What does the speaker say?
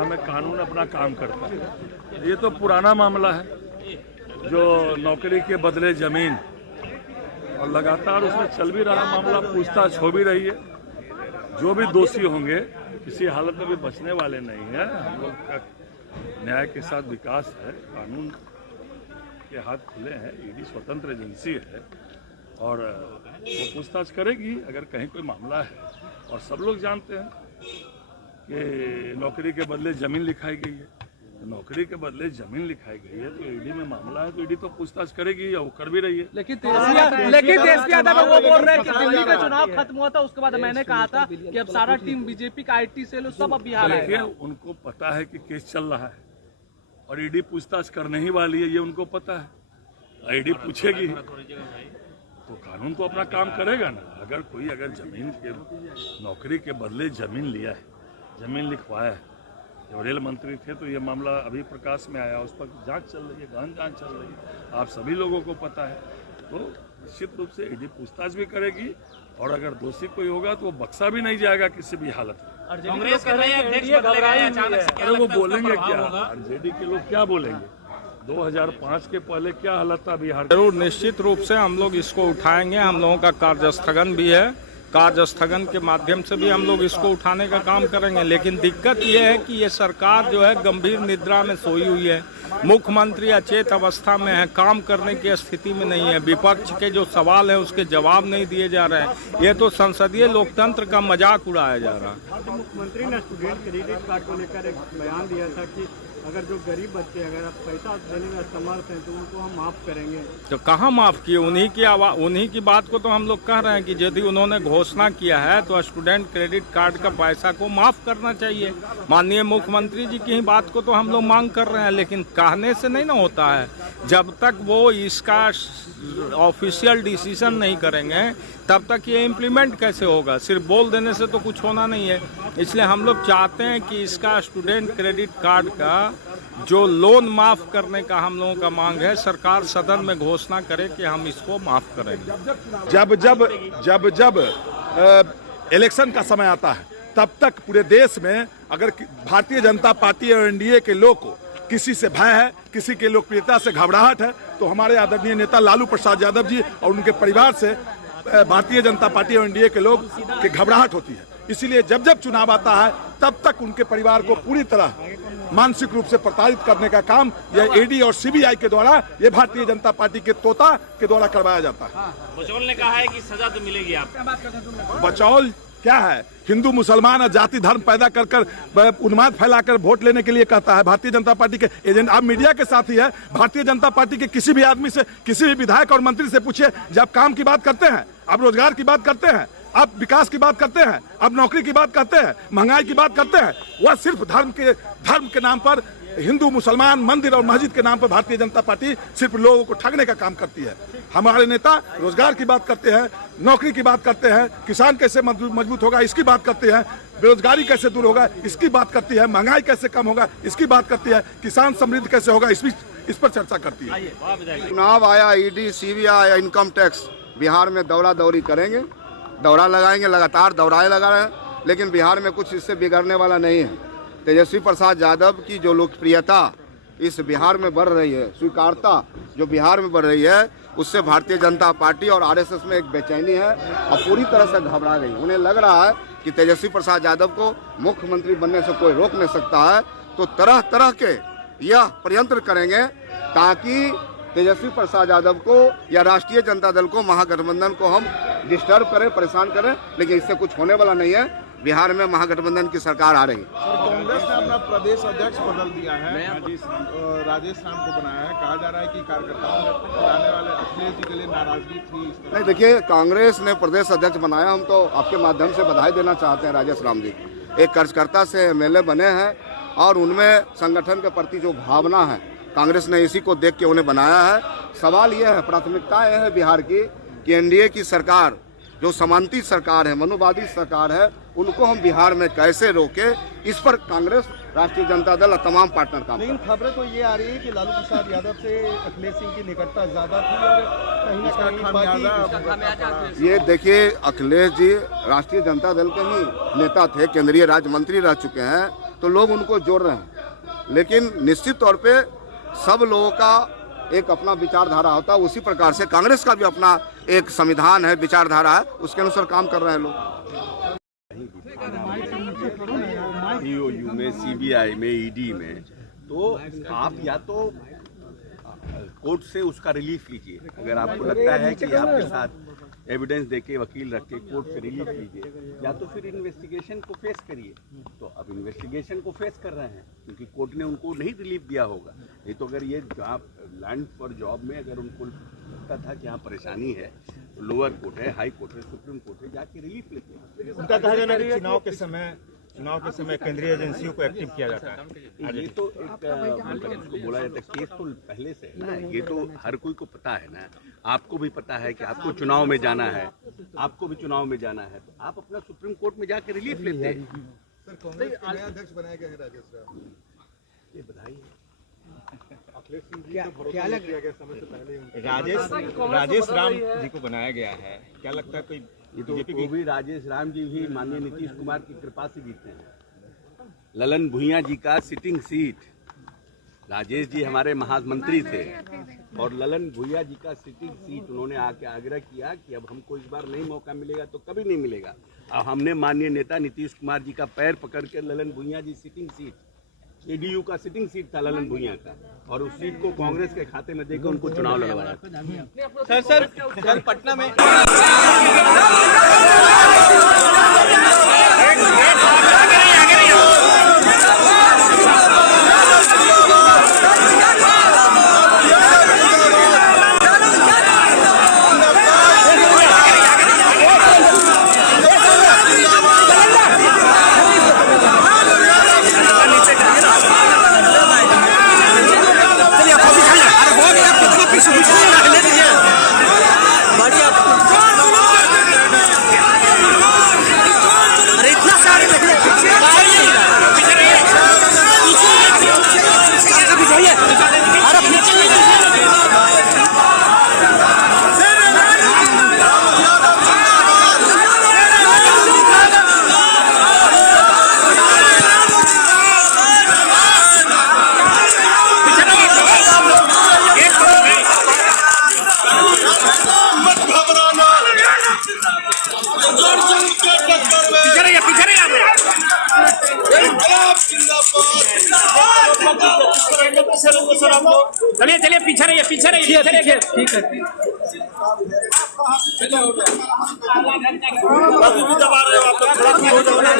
में कानून अपना काम करता है। ये तो पुराना मामला है, जो नौकरी के बदले जमीन, और लगातार उसमें चल भी रहा मामला, पूछताछ हो भी रही है। जो भी दोषी होंगे किसी हालत में भी बचने वाले नहीं है। हम लोग का न्याय के साथ विकास है, कानून के हाथ खुले हैं, ईडी स्वतंत्र एजेंसी है और वो पूछताछ करेगी अगर कहीं कोई मामला है। और सब लोग जानते हैं कि नौकरी के बदले जमीन लिखाई गई है, तो नौकरी के बदले जमीन लिखाई गई है तो ईडी में मामला है, तो ईडी तो पूछताछ करेगी और वो कर भी रही है। लेकिन तेजस्वी यादव वो बोल रहे हैं कि दिल्ली का चुनाव खत्म हुआ था, उसके बाद मैंने कहा था कि अब सारा टीम बीजेपी का IT सेल सब अब बिहार आएगा। उनको पता है कि केस चल रहा है और ईडी पूछताछ करने ही वाली है, ये उनको पता है। ईडी पूछेगी तो कानून तो अपना काम करेगा ना। अगर कोई जमीन के नौकरी के बदले जमीन लिया है, जमीन लिखवाया है, जब रेल मंत्री थे तो ये मामला अभी प्रकाश में आया, उस पर जांच चल रही है, गहन जांच चल रही है, आप सभी लोगों को पता है। तो निश्चित रूप से ईडी पूछताछ भी करेगी और अगर दोषी कोई होगा तो वो बख्शा भी नहीं जाएगा किसी भी हालत में। कांग्रेस कर रहे हैं अध्यक्ष बदलेगा या अचानक से? अरे वो बोलेंगे क्या, आरजेडी के लोग क्या बोलेंगे? 2005 के पहले क्या हालत था बिहार? जरूर निश्चित रूप से हम लोग इसको उठाएंगे। हम लोगों का कार्य स्थगन भी है, कार्य स्थगन के माध्यम से भी हम लोग इसको उठाने का काम करेंगे। लेकिन दिक्कत ये है कि ये सरकार जो है गंभीर निद्रा में सोई हुई है। मुख्यमंत्री अचेत अवस्था में है, काम करने की स्थिति में नहीं है। विपक्ष के जो सवाल है उसके जवाब नहीं दिए जा रहे हैं। ये तो संसदीय लोकतंत्र का मजाक उड़ाया जा रहा है। मुख्यमंत्री ने स्टूडेंट क्रेडिट कार्ड को लेकर एक बयान दिया था कि अगर जो गरीब बच्चे अगर आप पैसा देने में असमर्थ हैं तो उनको हम माफ करेंगे। तो कहाँ माफ किए? उन्हीं की बात को तो हम लोग कह रहे हैं कि यदि उन्होंने घोषणा किया है तो स्टूडेंट क्रेडिट कार्ड का पैसा को माफ करना चाहिए। माननीय मुख्यमंत्री जी की ही बात को तो हम लोग मांग कर रहे हैं, लेकिन कहने से नहीं ना होता है। जब तक वो इसका ऑफिशियल डिसीजन नहीं करेंगे तब तक ये इम्प्लीमेंट कैसे होगा? सिर्फ बोल देने से तो कुछ होना नहीं है। इसलिए हम लोग चाहते हैं कि इसका स्टूडेंट क्रेडिट कार्ड का जो लोन माफ करने का हम लोगों का मांग है, सरकार सदन में घोषणा करे कि हम इसको माफ करेंगे। जब इलेक्शन का समय आता है तब तक पूरे देश में अगर भारतीय जनता पार्टी और एनडीए के लोग को किसी से भय है, किसी के लोकप्रियता से घबराहट है, तो हमारे आदरणीय नेता लालू प्रसाद यादव जी और उनके परिवार से भारतीय जनता पार्टी और एनडीए के लोग की घबराहट होती है। इसीलिए जब जब चुनाव आता है तब तक उनके परिवार को पूरी तरह मानसिक रूप से प्रताड़ित करने का काम यह ईडी और सीबीआई के द्वारा, ये भारतीय जनता पार्टी के तोता के द्वारा करवाया जाता है। बचौल ने कहा है कि सजा तो मिलेगी आपको। बचौल क्या है? हिंदू मुसलमान और जाति धर्म पैदा कर उन्माद फैलाकर वोट लेने के लिए कहता है। भारतीय जनता पार्टी के एजेंट, आप मीडिया के साथ ही है, भारतीय जनता पार्टी के किसी भी आदमी से, किसी भी विधायक और मंत्री से पूछिए, जब काम की बात करते हैं, आप रोजगार की बात करते हैं, आप विकास की बात करते हैं, आप नौकरी की बात करते हैं, महंगाई की बात करते हैं, वह सिर्फ धर्म के नाम पर, हिंदू मुसलमान मंदिर और मस्जिद के नाम पर भारतीय जनता पार्टी सिर्फ लोगों को ठगने का काम करती है। हमारे नेता रोजगार की बात करते हैं, नौकरी की बात करते हैं, किसान कैसे मजबूत होगा इसकी बात करते हैं, बेरोजगारी कैसे दूर होगा इसकी बात करती है, महंगाई कैसे कम होगा इसकी बात करती है, किसान समृद्ध कैसे होगा इस पर चर्चा करती है। चुनाव आया, ED CBI income tax Bihar में दौरा दौरी करेंगे, दौरा लगाएंगे, लगातार दौराएं लगा रहे हैं, लेकिन बिहार में कुछ इससे बिगड़ने वाला नहीं है। तेजस्वी प्रसाद यादव की जो लोकप्रियता इस बिहार में बढ़ रही है, स्वीकारता जो बिहार में बढ़ रही है, उससे भारतीय जनता पार्टी और आरएसएस में एक बेचैनी है और पूरी तरह से घबरा गई। उन्हें लग रहा है कि तेजस्वी प्रसाद यादव को मुख्यमंत्री बनने से कोई रोक नहीं सकता है, तो तरह तरह के यह प्रयत्न करेंगे ताकि तेजस्वी प्रसाद यादव को या राष्ट्रीय जनता दल को, महागठबंधन को हम डिस्टर्ब करें, परेशान करें, लेकिन इससे कुछ होने वाला नहीं है। बिहार में महागठबंधन की सरकार आ रही है। कांग्रेस ने अपना प्रदेश अध्यक्ष बदल दिया है, राजेश राम को बनाया है। कहा जा रहा है कि कार्यकर्ताओं में आने वाले अखिलेश जी के लिए नाराजगी थी। नहीं, देखिए, कांग्रेस ने प्रदेश अध्यक्ष बनाया, हम तो आपके माध्यम से बधाई देना चाहते हैं राजेश राम जी। एक कार्यकर्ता से एमएलए बने हैं और उनमें संगठन के प्रति जो भावना है, कांग्रेस ने इसी को देख के उन्हें बनाया है। सवाल यह है, प्राथमिकता यह है बिहार की कि एनडीए की सरकार जो समांती सरकार है, मनुवादी सरकार है, उनको हम बिहार में कैसे रोके, इस पर कांग्रेस, राष्ट्रीय जनता दल और तमाम पार्टनर काम कर रहे हैं। लेकिन खबरें तो ये आ रही है कि लालू प्रसाद यादव से अखिलेश सिंह की निकटता ज्यादा थी और कहीं ना कहीं ये देखिए, अखिलेश जी राष्ट्रीय जनता दल के ही नेता थे, केंद्रीय राज्य मंत्री रह चुके हैं, तो लोग उनको जोड़ रहे हैं। लेकिन निश्चित तौर पे सब लोगों का एक अपना विचारधारा होता है, उसी प्रकार से कांग्रेस का भी अपना एक संविधान है, विचारधारा है, उसके अनुसार काम कर रहे हैं लोग। ईओयू में, सीबीआई में, ईडी में, तो आप या तो कोर्ट से उसका रिलीफ लीजिए। अगर आपको लगता है कि आपके साथ एविडेंस देके, वकील रख के कोर्ट से रिलीफ लीजिए, या तो फिर इन्वेस्टिगेशन को फेस करिए। तो अब इन्वेस्टिगेशन को फेस कर रहे हैं क्योंकि कोर्ट ने उनको नहीं रिलीफ दिया होगा। नहीं तो अगर ये जॉब, लैंड फॉर जॉब में अगर उनको लगता था कि यहाँ परेशानी है, तो लोअर कोर्ट है, हाई कोर्ट है, सुप्रीम कोर्ट है, जाके रिलीफ लेते हैं। उनका कहा जाना है चुनाव के समय केंद्रीय एजेंसियों को एक्टिव किया जाता है। ये तो एक मतलब उसको बोला जाता है, केस तो पहले से है ना, ये तो हर कोई को पता है ना। आपको भी पता है कि आपको चुनाव में जाना है, आपको भी चुनाव में जाना है, तो आप अपना सुप्रीम कोर्ट में जाके रिलीफ लेते हैं। सर, कांग्रेस के नए अध्यक्ष बनाए गए हैं राजेश राम, ये बधाई है। अखिलेश सिंह जी को भरोसा नहीं किया गया समय से पहले। राजेश राम जी को बनाया गया है, क्या लगता है कोई ये तो वो भी राजेश राम जी भी माननीय नीतीश कुमार की कृपा से जीते हैं। ललन भुइयां जी का सिटिंग सीट, राजेश जी हमारे महामंत्री थे और ललन भुइयां जी का सिटिंग सीट उन्होंने आके आग्रह किया कि अब हमको इस बार नहीं मौका मिलेगा तो कभी नहीं मिलेगा। और हमने माननीय नेता नीतीश कुमार जी का पैर पकड़ के ललन भुइयां जी सिटिंग सीट, एडीयू का सिटिंग सीट था ललन भुइयां का, और उस सीट को कांग्रेस के खाते में देकर उनको चुनाव लड़वाया। सर पटना में चलिए चलिए पीछे रहिए, पीछे रहिए, पीछे रहिए। ठीक है। दबा रहे हो आप लोग, थोड़ा हो जाओ ना।